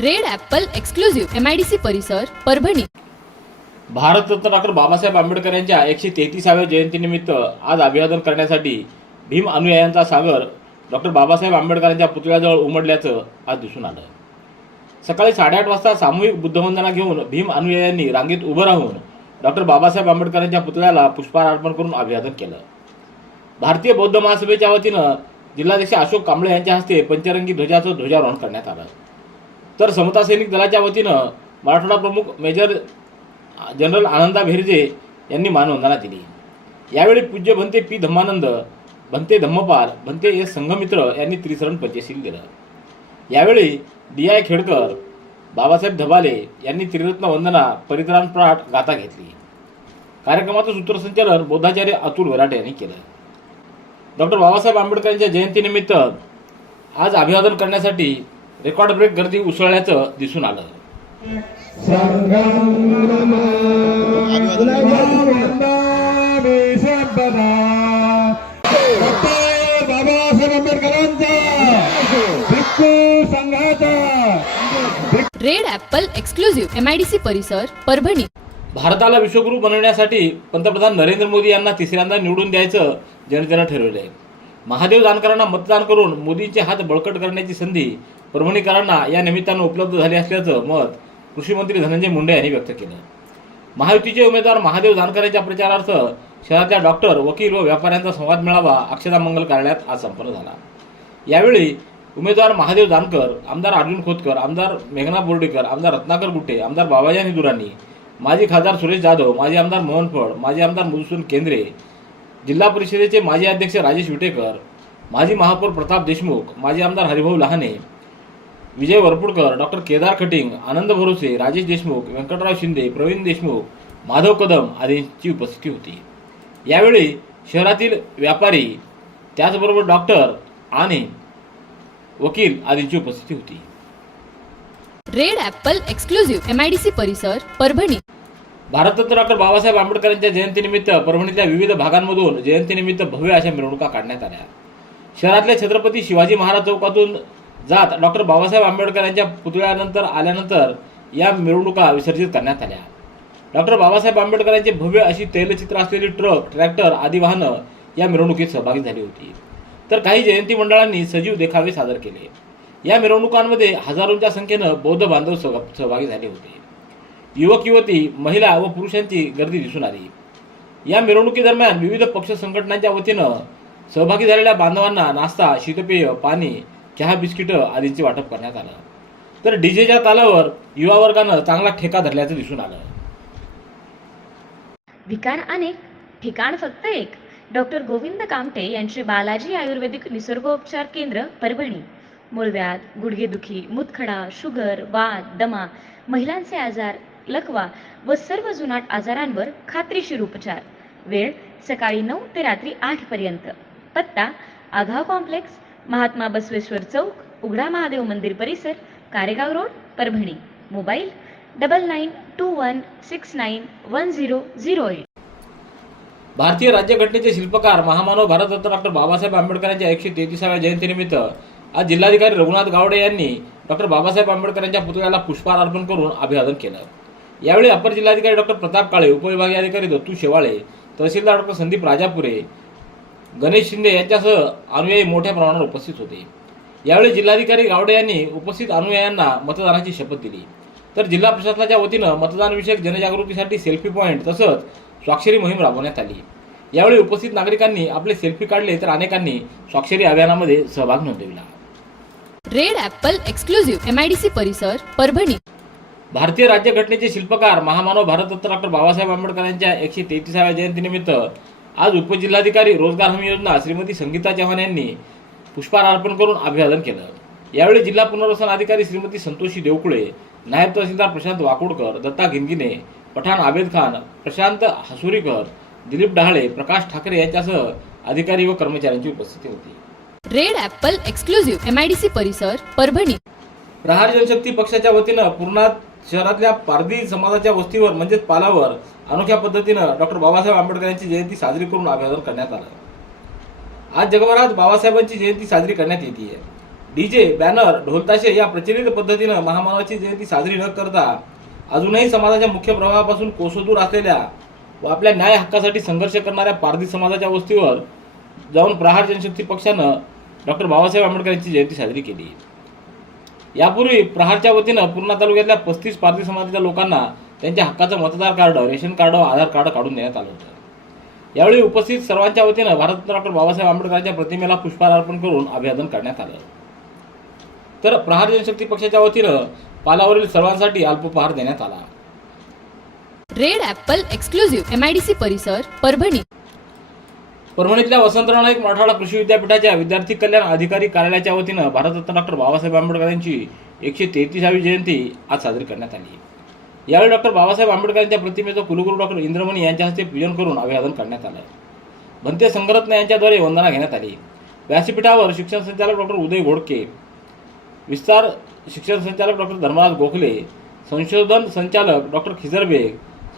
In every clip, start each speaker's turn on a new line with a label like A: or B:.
A: red apple exclusive सी परिसर Parbhani
B: Bharat Ratna doctor Babasaheb Ambedkar यांच्या एकशे तेहतीसाव्या जयंतीनिमित्त आज अभिवादन करण्यासाठी भीम अनुयायांचा सागर डॉक्टर बाबासाहेब आंबेडकरांच्या पुतळ्याजवळ उमडल्याचं आज दिसून आलं सकाळी साडेआठ वाजता सामूहिक बुद्धवंदना घेऊन भीम अनुयायांनी रांगेत उभं राहून डॉक्टर बाबासाहेब आंबेडकरांच्या पुतळ्याला पुष्पहार अर्पण करून अभिवादन केलं भारतीय बौद्ध महासभेच्या वतीनं जिल्हाध्यक्ष अशोक कांबळे यांच्या हस्ते पंचरंगी ध्वजाचं ध्वजारोहण करण्यात आलं तर समता सैनिक दलाच्या वतीनं मराठवाडा प्रमुख मेजर जनरल आनंदा भेरजे यांनी मानवंदना दिली यावेळी पूज्य भंते पी धम्मानंद भंते धम्मपाल भंते एस संघमित्र यांनी त्रिसरण पंचशील दिलं यावेळी डी आय खेडकर बाबासाहेब धबाले यांनी त्रिरत्न वंदना परित्राण प्राट गाथा घेतली कार्यक्रमाचं सूत्रसंचालन बोधाचार्य अतुल वराटे यांनी केलं डॉक्टर बाबासाहेब आंबेडकर यांच्या जयंतीनिमित्त आज अभिवादन करण्यासाठी रेकॉर्ड ब्रेक गर्दी उसळल्याचं दिसून आलं
C: रेड ऍपल एक्सक्लुझिव्ह एमआयडीसी परिसर परभणी
B: भारताला विश्वगुरु बनवण्यासाठी पंतप्रधान नरेंद्र मोदी यांना तिसऱ्यांदा निवडून द्यायचं जनतेनं ठरवलंय महादेव जानकरांना मतदान करून मोदींचे हात बळकट करण्याची संधी परभणीकरांना या निमित्तानं उपलब्ध झाले असल्याचं मत कृषीमंत्री धनंजय मुंडे यांनी व्यक्त केलं महायुतीचे उमेदवार महादेव जानकर यांच्या प्रचारार्थ शहरातल्या डॉक्टर वकील व व्यापाऱ्यांचा संवाद मिळावा अक्षता मंगल कार्यालयात आज संपन्न झाला यावेळी उमेदवार महादेव जानकर आमदार अर्जुन खोतकर आमदार मेघना बोर्डेकर आमदार रत्नाकर गुट्टे आमदार बाबाजान दुरानी माजी खासदार सुरेश जाधव माजी आमदार मोहन फड माजी आमदार मधुसून केंद्रे जिल्हा परिषदेचे माजी अध्यक्ष राजेश विटेकर माजी महापौर प्रताप देशमुख माजी आमदार हरिभाऊ लहाने विजय वरपुडकर डॉक्टर केदार खटिंग आनंद भरोसे राजेश देशमुख व्यंकटराव शिंदे प्रवीण देशमुख माधव कदम आदींची उपस्थिती होती यावेळी शहरातील व्यापारी त्याचबरोबर डॉक्टर आणि वकील आदींची उपस्थिती होती
A: रेड ॲपल एक्सक्लुझिव्ह एम परिसर परभणी
B: भारतरत्न डॉक्टर बाबासाहेब आंबेडकरांच्या जयंतीनिमित्त परभणीतल्या विविध भागांमधून जयंतीनिमित्त भव्य अशा मिरवणुका काढण्यात आल्या शहरातल्या छत्रपती शिवाजी महाराज चौकातून जात डॉक्टर बाबासाहेब आंबेडकर यांच्या पुतळ्यानंतर आल्यानंतर या मिरवणुका विसर्जित करण्यात आल्या डॉक्टर बाबासाहेब आंबेडकर यांचे भव्य अशी तैलचित्र असलेली ट्रक ट्रॅक्टर आदी वाहनं या मिरवणुकीत सहभागी झाली होती तर काही जयंती मंडळांनी सजीव देखावे सादर केले या मिरवणुकांमध्ये हजारोंच्या संख्येनं बौद्ध बांधव सहभागी झाले होते युवक युवती महिला व पुरुषांची गर्दी दिसून आली या मिरवणुकीदरम्यान विविध पक्ष संघटनांच्या वतीनं सहभागी झालेल्या बांधवांना नाश्ता शीतपेय पाणी चहा बिस्किटं आदींचे वाटप करण्यात आलं तर डीजेच्या तालावर युवा वर्गानं चांगला ठेका धरल्याचं दिसून आलं
A: विकार अनेक ठिकाण फक्त एक डॉक्टर गोविंद कामटे यांचे बालाजी आयुर्वेदिक निसर्गोपचार केंद्र परभणी मूळव्याध गुडघेदुखी मुतखडा शुगर वाद दमा महिलांचे आजार लकवा व सर्व जुनाट आजारांवर खात्रीशीर उपचार वेळ सकाळी नऊ ते रात्री आठ पर्यंत पत्ता आघाव कॉम्प्लेक्स महात्मा बसवेश्वर चौक उघडा महादेव मंदिर परिसर Karegaon road Parbhani mobile double nine two one six nine one zero zero eight
B: भारतीय राज्यघटनेचे शिल्पकार महामानव भारतरत्न डॉक्टर बाबासाहेब आंबेडकरांच्या एकशे तेहतीसाव्या जयंतीनिमित्त आज जिल्हाधिकारी रघुनाथ गावडे यांनी डॉक्टर बाबासाहेब आंबेडकरांच्या पुतळ्याला पुष्पहार अर्पण करून अभिवादन केलं यावेळी अपर जिल्हाधिकारी डॉक्टर प्रताप काळे उपविभागीय अधिकारी दत्तू शेवाळे तहसीलदार डॉक्टर संदीप राजापुरे गणेश शिंदे यांच्यासह अनुयायी मोठ्या प्रमाणावर उपस्थित होते यावेळी जिल्हाधिकारी गावडे यांनी उपस्थित अनुयायांना मतदानाची शपथ दिली तर जिल्हा प्रशासनाच्या वतीनं मतदानविषयक जनजागृतीसाठी सेल्फी पॉईंट तसंच स्वाक्षरी मोहीम राबवण्यात आली यावेळी उपस्थित नागरिकांनी आपले सेल्फी काढले तर अनेकांनी स्वाक्षरी अभियानामध्ये सहभाग नोंदविला
A: रेड ऍपल एक्सक्लुझिव्ह एमआयडीसी परिसर परभणी
B: भारतीय राज्यघटनेचे शिल्पकार महामानव भारतरत्न डॉक्टर बाबासाहेब आंबेडकर यांच्या एकशे तेहतीसाव्या जयंतीनिमित्त आज उपजिल्हाधिकारी रोजगार हमी योजना श्रीमती संगीता चव्हाण यांनी पुष्पहार अर्पण करून अभिवादन केलं यावेळी जिल्हा पुनर्वसन अधिकारी श्रीमती संतोषी देवकुळे नायब तहसीलदार प्रशांत वाकुडकर दत्ता गिनगिने पठाण आबेद खान प्रशांत हसुरीकर दिलीप डहाळे प्रकाश ठाकरे यांच्यासह अधिकारी व कर्मचाऱ्यांची उपस्थिती होती
A: रेड ऍपल एक्सक्लुझिव्ह एमआयडीसी परिसर परभणी
B: प्रहार जनशक्ती पक्षाच्या वतीनं पूर्णात शहरातल्या पारधी समाजाच्या वस्तीवर म्हणजेच पालावर अनोख्या पद्धतीनं डॉक्टर बाबासाहेब आंबेडकर यांची जयंती साजरी करून अभिवादन करण्यात आलं आज जगभरात बाबासाहेबांची जयंती साजरी करण्यात येते आहे डीजे बॅनर ढोलताशे या प्रचलित पद्धतीनं महामानवाची जयंती साजरी न करता अजूनही समाजाच्या मुख्य प्रवाहापासून कोसदूर असलेल्या व आपल्या न्याय हक्कासाठी संघर्ष करणाऱ्या पारधी समाजाच्या वस्तीवर जाऊन प्रहार जनशक्ती पक्षानं डॉक्टर बाबासाहेब आंबेडकर यांची जयंती साजरी केली यापूर्वी प्रहारच्या वतीनं पूर्णा तालुक्यातल्या पस्तीस पारधी समाजाच्या लोकांना त्यांच्या हक्काचं मतदार कार्ड रेशन कार्ड व आधार कार्ड काढून देण्यात आलं होतं यावेळी उपस्थित सर्वांच्या वतीनं भारतरत्न डॉक्टर बाबासाहेब आंबेडकरांच्या प्रतिमेला पुष्पहार अर्पण करून अभिवादन करण्यात आलं तर प्रहार जनशक्ती पक्षाच्या वतीनं पालावरील सर्वांसाठी अल्पोपहार देण्यात आला
A: रेड ऍपल एक्सक्लुझिव्ह एमआयडीसी परिसर परभणी
B: परभणीतल्या वसंतराव नाईक मराठवाडा कृषी विद्यापीठाच्या विद्यार्थी कल्याण अधिकारी कार्यालयाच्या वतीनं भारतरत्न डॉक्टर बाबासाहेब आंबेडकर यांची एकशे तेहतीसावी जयंती आज साजरी करण्यात आली यावेळी डॉक्टर बाबासाहेब आंबेडकर यांच्या प्रतिमेचं कुलगुरू डॉक्टर इंद्रमणी यांच्या हस्ते पूजन करून अभिवादन करण्यात आलं भंते संघरत्न यांच्याद्वारे वंदना घेण्यात आली व्यासपीठावर शिक्षण संचालक डॉक्टर उदय घोडके विस्तार शिक्षण संचालक डॉक्टर धर्मराज गोखले संशोधन संचालक डॉक्टर खिजरबेग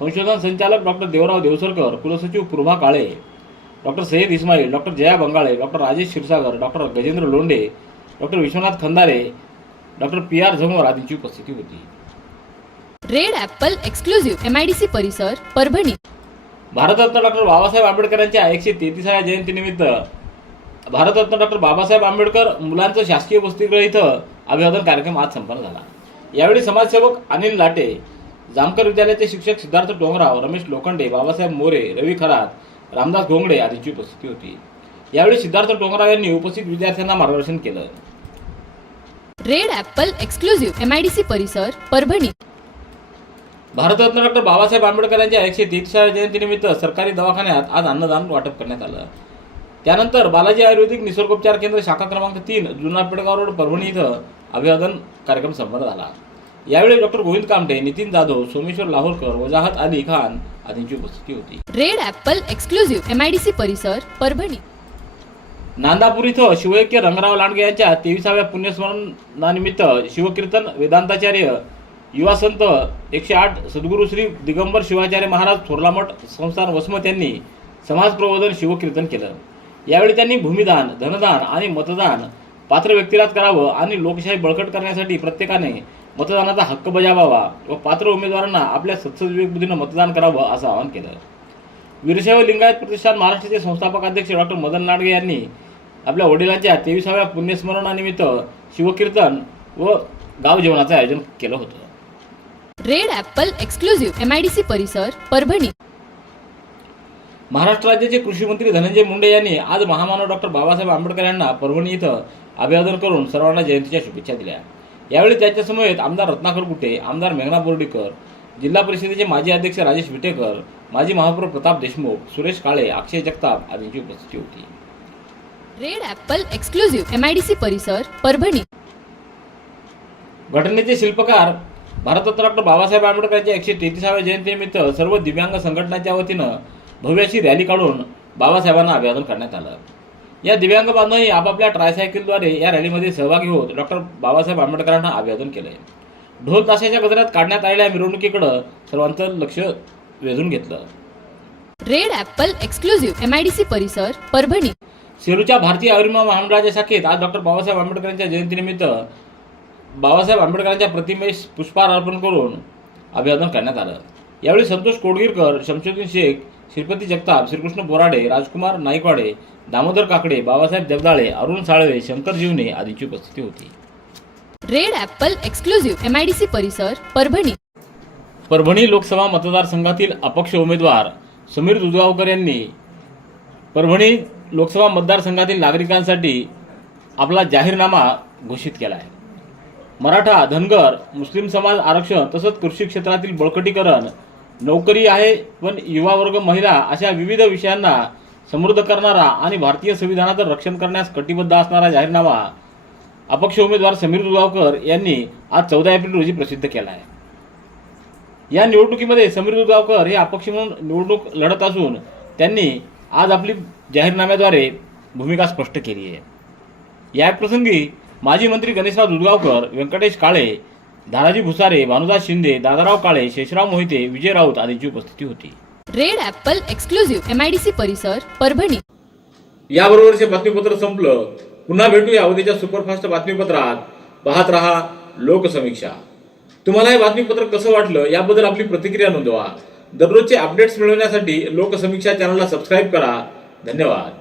B: संशोधन संचालक डॉक्टर देवराव देवसरकर कुलसचिव Prabha Kale doctor Sayyad Ismail doctor Jaya Bangale doctor Rajesh Kshirsagar doctor Gajendra Londe doctor Vishwanath Khandare doctor P R Zamor आदींची उपस्थिती होती
A: रेड ऍपल एक्सक्लुझिव्ह एमआयडीसी परिसर परभणी
B: भारतरत्न डॉक्टर बाबासाहेब आंबेडकरांच्या एकशे तेहतीसाव्या जयंतीनिमित्त भारतरत्न डॉक्टर बाबासाहेब आंबेडकर मुलांचं शासकीय वस्तीगृह इथं अभिवादन कार्यक्रम आज संपन्न झाला यावेळी समाजसेवक अनिल लाटे जामकर विद्यालयाचे शिक्षक सिद्धार्थ डोंगराव रमेश लोखंडे बाबासाहेब मोरे रवी खरात रामदास गोंगडे आदींची उपस्थिती होती यावेळी सिद्धार्थ टोंगराव यांनी उपस्थित विद्यार्थ्यांना मार्गदर्शन केलं
A: रेड ऍपल एक्सक्लुझिव्ह एमआयडीसी परिसर परभणी
B: भारतरत्न डॉक्टर बाबासाहेब आंबेडकर यांच्या एकशे तेहतीसाव्या जयंतीनिमित्त सरकारी दवाखान्यात आज अन्नदान वाटप करण्यात आलं त्यानंतर बालाजी आयुर्वेदिक निसर्गोपचार केंद्र शाखा क्रमांक तीन जुना पेडगाव रोड परभणी इथं अभिवादन कार्यक्रम संपन्न झाला यावेळी डॉक्टर गोविंद कामटे नितीन जाधव सोमेश्वर लाहोरकर वजाहत अली खान आदींची उपस्थिती होती
A: रेड ऍपल एक्सक्लुझिव्ह एमआयडीसी परिसर परभणी
B: नांदापूर इथं शिवैक्य रंगराव लांडगे यांच्या तेविसाव्या पुण्यस्मरणानिमित्त शिवकीर्तन वेदांताचार्य युवा संत एकशे आठ सद्गुरू श्री दिगंबर शिवाचार्य महाराज थोरलामठ संस्थान वसमत यांनी समाज प्रबोधन शिवकीर्तन केलं यावेळी त्यांनी भूमिदान धनदान आणि मतदान पात्र व्यक्तीलाच करावं आणि लोकशाही बळकट करण्यासाठी प्रत्येकाने मतदानाचा हक्क बजावावा व पात्र उमेदवारांना आपल्या सत्सविवेक मतदान करावं असं आवाहन केलं वीरशैव लिंगायत प्रतिष्ठान महाराष्ट्राचे संस्थापक अध्यक्ष डॉक्टर मदन नाडगे यांनी आपल्या वडिलांच्या तेविसाव्या पुण्यस्मरणानिमित्त शिवकीर्तन व गाव जेवणाचं आयोजन केलं होतं
A: रेड ॲपल एक्सक्लुझिव्ह एमआयडीसी परिसर परभणी
B: महाराष्ट्र राज्याचे कृषी मंत्री धनंजय मुंडे यांनी आज महामानव डॉक्टर बाबासाहेब आंबेडकर यांना परभणी इथं अभिवादन करून सर्वांना जयंतीच्या शुभेच्छा दिल्या यावेळी त्याच्यासमवेत आमदार रत्नाकर गुटे आमदार मेघना बोर्डीकर जिल्हा परिषदेचे माजी अध्यक्ष राजेश विटेकर माजी महापौर प्रताप देशमुख सुरेश काळे अक्षय जगताप आदींची उपस्थिती होती
A: रेड ऍपल एक्सक्लुझिव्ह एमआयडीसी परिसर परभणी
B: घटनेचे शिल्पकार भारतरत्न डॉक्टर बाबासाहेब आंबेडकर यांच्या एकशे तेहतीसाव्या जयंतीनिमित्त सर्व दिव्यांग संघटनांच्या वतीनं भव्याची रॅली काढून बाबासाहेबांना अभिवादन करण्यात आलं या दिव्यांग बांधवांनी आपापल्या ट्रायसायकलद्वारे या रॅलीमध्ये सहभागी होत डॉक्टर बाबासाहेब आंबेडकरांना अभिवादन केलं ढोल ताशाच्या गजरात काढण्यात आलेल्या मिरवणुकीकडं सर्वांचं लक्ष वेधून घेतलं
A: रेड ऍपल एक्सक्लुझिव्ह एमआयडीसी परिसर परभणी
B: सेलूच्या भारतीय आयुर्विमा महामंडळाच्या शाखेत आज डॉक्टर बाबासाहेब आंबेडकरांच्या जयंतीनिमित्त बाबासाहेब आंबेडकरांच्या प्रतिमेस पुष्पहार अर्पण करून अभिवादन करण्यात आलं यावेळी संतोष कोडगीरकर शमशुद्दीन शेख श्रीपती जगताप श्रीकृष्ण बोराडे राजकुमार नाईकवाडे दामोदर काकडे बाबासाहेब देवदाळे अरुण साळवे शंकर जीवने आदींची उपस्थिती होती
A: रेड ऍपल एक्सक्लुझिव्ह एमआयडीसी परिसर परभणी
B: परभणी लोकसभा मतदारसंघातील अपक्ष उमेदवार समीर दुधगावकर यांनी परभणी लोकसभा मतदारसंघातील नागरिकांसाठी आपला जाहीरनामा घोषित केला आहे मराठा धनगर मुस्लिम समाज आरक्षण तसंच कृषी क्षेत्रातील बळकटीकरण नोकरी आहे पण युवा वर्ग महिला अशा विविध विषयांना समृद्ध करणारा आणि भारतीय संविधानाचं रक्षण करण्यास कटिबद्ध असणारा जाहीरनामा अपक्ष उमेदवार समीर दुधगावकर यांनी आज चौदा एप्रिल रोजी प्रसिद्ध केला आहे या निवडणुकीमध्ये समीर दुगावकर हे अपक्ष म्हणून निवडणूक लढत असून त्यांनी आज आपली जाहीरनाम्याद्वारे भूमिका स्पष्ट केली आहे याप्रसंगी माजी मंत्री गणेशराव दुधगावकर व्यंकटेश काळे दादाजी भुसारे भानुदास शिंदे दादाराव काळे शेषराव मोहिते विजय राऊत आदींची उपस्थिती होती
A: रेड ऍपल एक्सक्लुझिव्ह एमआयडीसी परिसर परभणी
B: याबरोबरचे बातमीपत्र संपलं पुन्हा या अवधीच्या सुपरफास्ट बातमीपत्रात पाहत रहा लोकसमीक्षा तुम्हाला हे बातमीपत्र कसं वाटलं याबद्दल आपली प्रतिक्रिया नोंदवा दररोजचे अपडेट्स मिळवण्यासाठी लोकसमीक्षा चॅनलला सबस्क्राईब करा धन्यवाद